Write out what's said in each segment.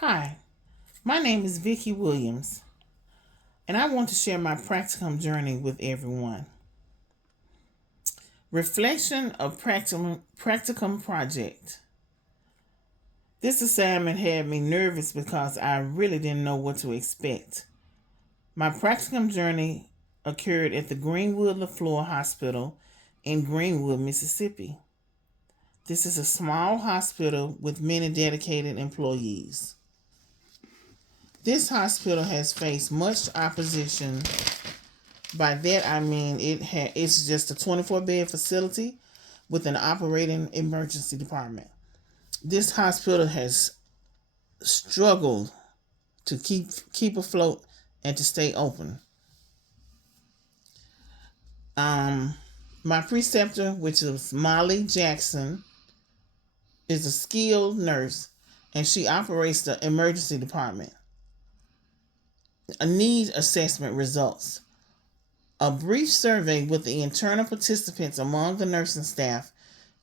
Hi, my name is Vicki Williams, and I want to share my practicum journey with everyone. Reflection of practicum project. This assignment had me nervous because I really didn't know what to expect. My practicum journey occurred at the Greenwood LaFleur Hospital in Greenwood, Mississippi. This is a small hospital with many dedicated employees. This hospital has faced much opposition. By that I mean it's just a 24-bed facility with an operating emergency department. This hospital has struggled to keep afloat and to stay open. My preceptor, which is Molly Jackson, is a skilled nurse, and she operates the emergency department. A need assessment results. A brief survey with the internal participants among the nursing staff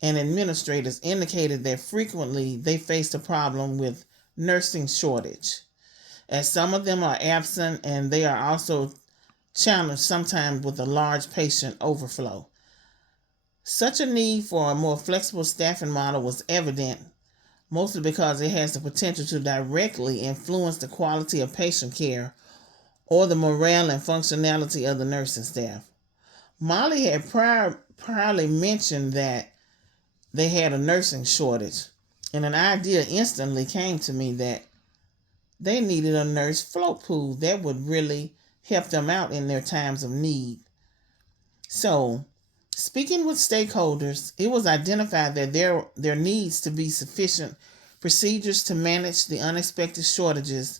and administrators indicated that frequently they faced a problem with nursing shortage, as some of them are absent and they are also challenged sometimes with a large patient overflow. Such a need for a more flexible staffing model was evident, mostly because it has the potential to directly influence the quality of patient care or the morale and functionality of the nursing staff. Molly had priorly mentioned that they had a nursing shortage, and an idea instantly came to me that they needed a nurse float pool that would really help them out in their times of need. So, speaking with stakeholders, it was identified that there needs to be sufficient procedures to manage the unexpected shortages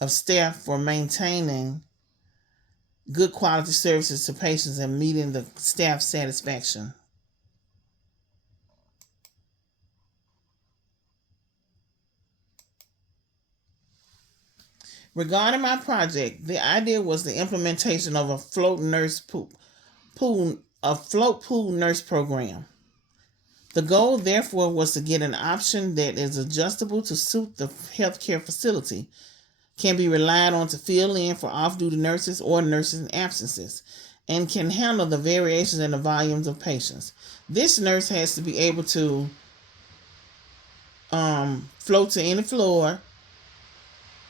of staff for maintaining good quality services to patients and meeting the staff satisfaction. Regarding my project, the idea was the implementation of a float pool nurse program. The goal, therefore, was to get an option that is adjustable to suit the healthcare facility, can be relied on to fill in for off-duty nurses or nurses' absences, and can handle the variations in the volumes of patients. This nurse has to be able to float to any floor,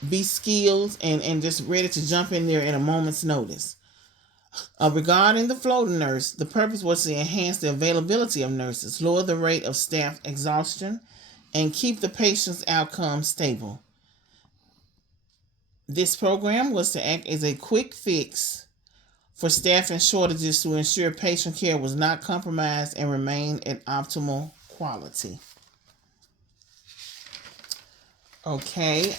be skilled, and just ready to jump in there at a moment's notice. Regarding the floating nurse, the purpose was to enhance the availability of nurses, lower the rate of staff exhaustion, and keep the patient's outcomes stable. This program was to act as a quick fix for staffing shortages to ensure patient care was not compromised and remained at optimal quality. Okay,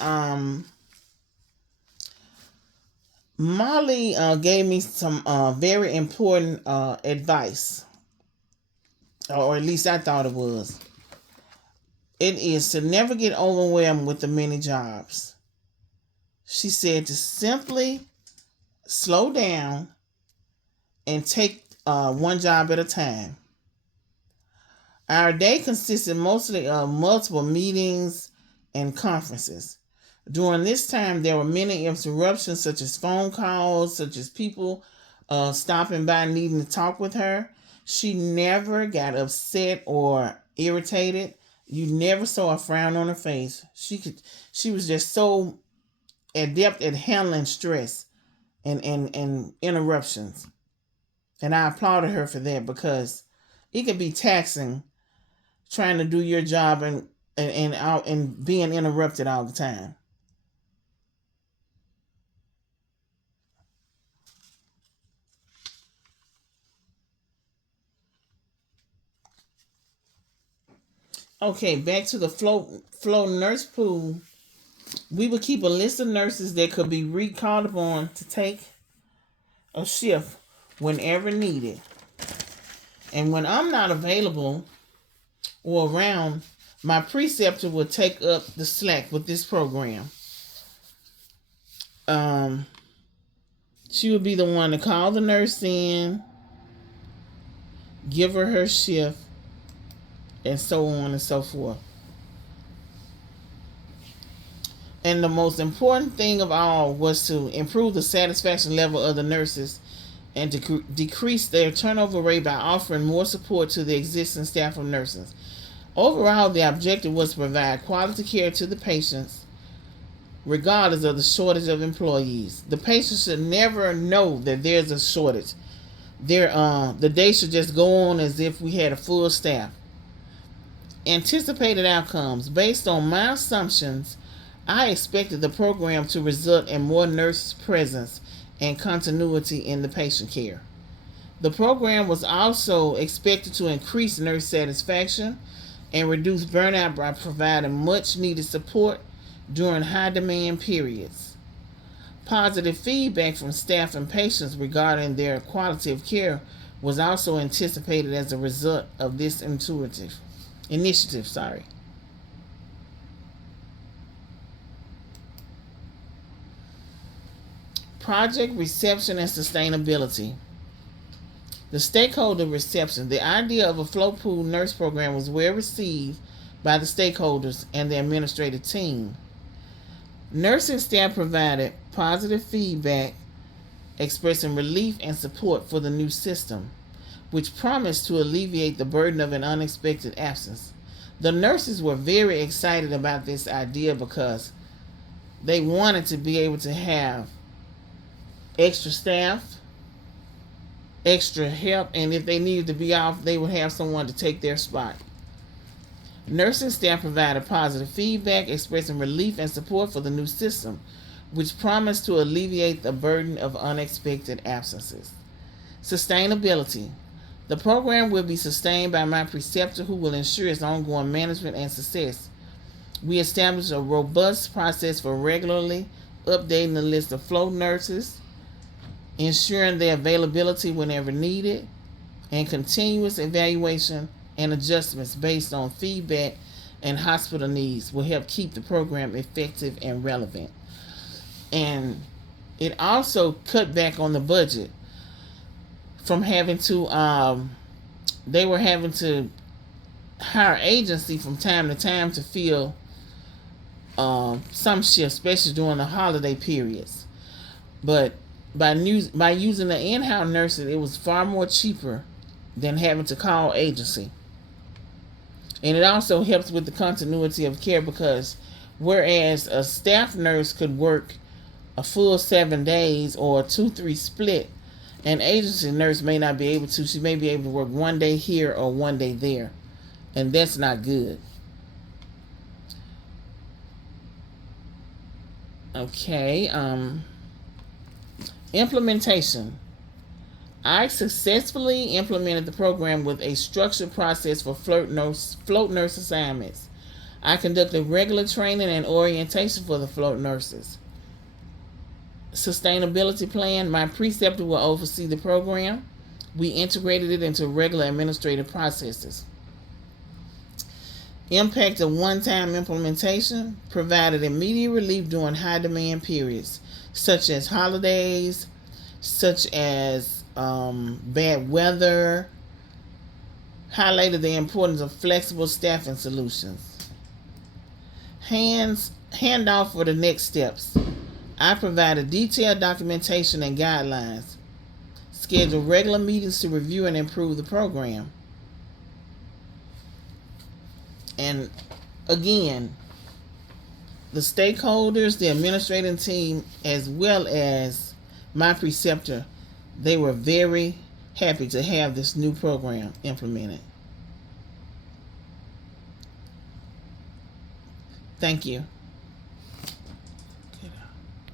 Molly gave me some very important advice, or at least I thought it was. It is to never get overwhelmed with the many jobs. She said to simply slow down and take one job at a time. Our day consisted mostly of multiple meetings and conferences. During this time, there were many interruptions, such as phone calls, such as people stopping by needing to talk with her. She never got upset or irritated. You never saw a frown on her face. She was just so adept at handling stress and interruptions. And I applauded her for that because it can be taxing trying to do your job and being interrupted all the time. Okay, back to the flow nurse pool. We would keep a list of nurses that could be recalled upon to take a shift whenever needed. And when I'm not available or around, my preceptor would take up the slack with this program. Um, she would be the one to call the nurse in, give her shift, and so on and so forth. And the most important thing of all was to improve the satisfaction level of the nurses and to decrease their turnover rate by offering more support to the existing staff of nurses. Overall, the objective was to provide quality care to the patients regardless of the shortage of employees. The patients should never know that there's a shortage. The day should just go on as if we had a full staff. Anticipated outcomes. Based on my assumptions, I expected the program to result in more nurse presence and continuity in the patient care. The program was also expected to increase nurse satisfaction and reduce burnout by providing much needed support during high demand periods. Positive feedback from staff and patients regarding their quality of care was also anticipated as a result of this initiative. Project reception and sustainability. The stakeholder reception. The idea of a float pool nurse program was well received by the stakeholders and the administrative team. Nursing staff provided positive feedback, expressing relief and support for the new system, which promised to alleviate the burden of an unexpected absence. The nurses were very excited about this idea because they wanted to be able to have extra staff, extra help, and if they needed to be off, they would have someone to take their spot. Nursing staff provided positive feedback, expressing relief and support for the new system, which promised to alleviate the burden of unexpected absences. Sustainability. The program will be sustained by my preceptor, who will ensure its ongoing management and success. We established a robust process for regularly updating the list of float nurses, ensuring their availability whenever needed, and continuous evaluation and adjustments based on feedback and hospital needs will help keep the program effective and relevant. And it also cut back on the budget from having to they were having to hire agency from time to time to fill some shifts, especially during the holiday periods. But by using the in-house nurses, it was far more cheaper than having to call agency. And it also helps with the continuity of care, because whereas a staff nurse could work a full 7 days or a 2-3 split, an agency nurse may not be able to. She may be able to work 1 day here or 1 day there, and that's not good. Okay, implementation. I successfully implemented the program with a structured process for float nurse assignments. I conducted regular training and orientation for the float nurses. Sustainability plan. My preceptor will oversee the program. We integrated it into regular administrative processes. Impact of one-time implementation. Provided immediate relief during high demand periods, such as holidays, such as bad weather. Highlighted the importance of flexible staffing solutions. Handoff for the next steps. I provided detailed documentation and guidelines. Schedule regular meetings to review and improve the program. And again, the stakeholders, the administrating team, as well as my preceptor, they were very happy to have this new program implemented. Thank you.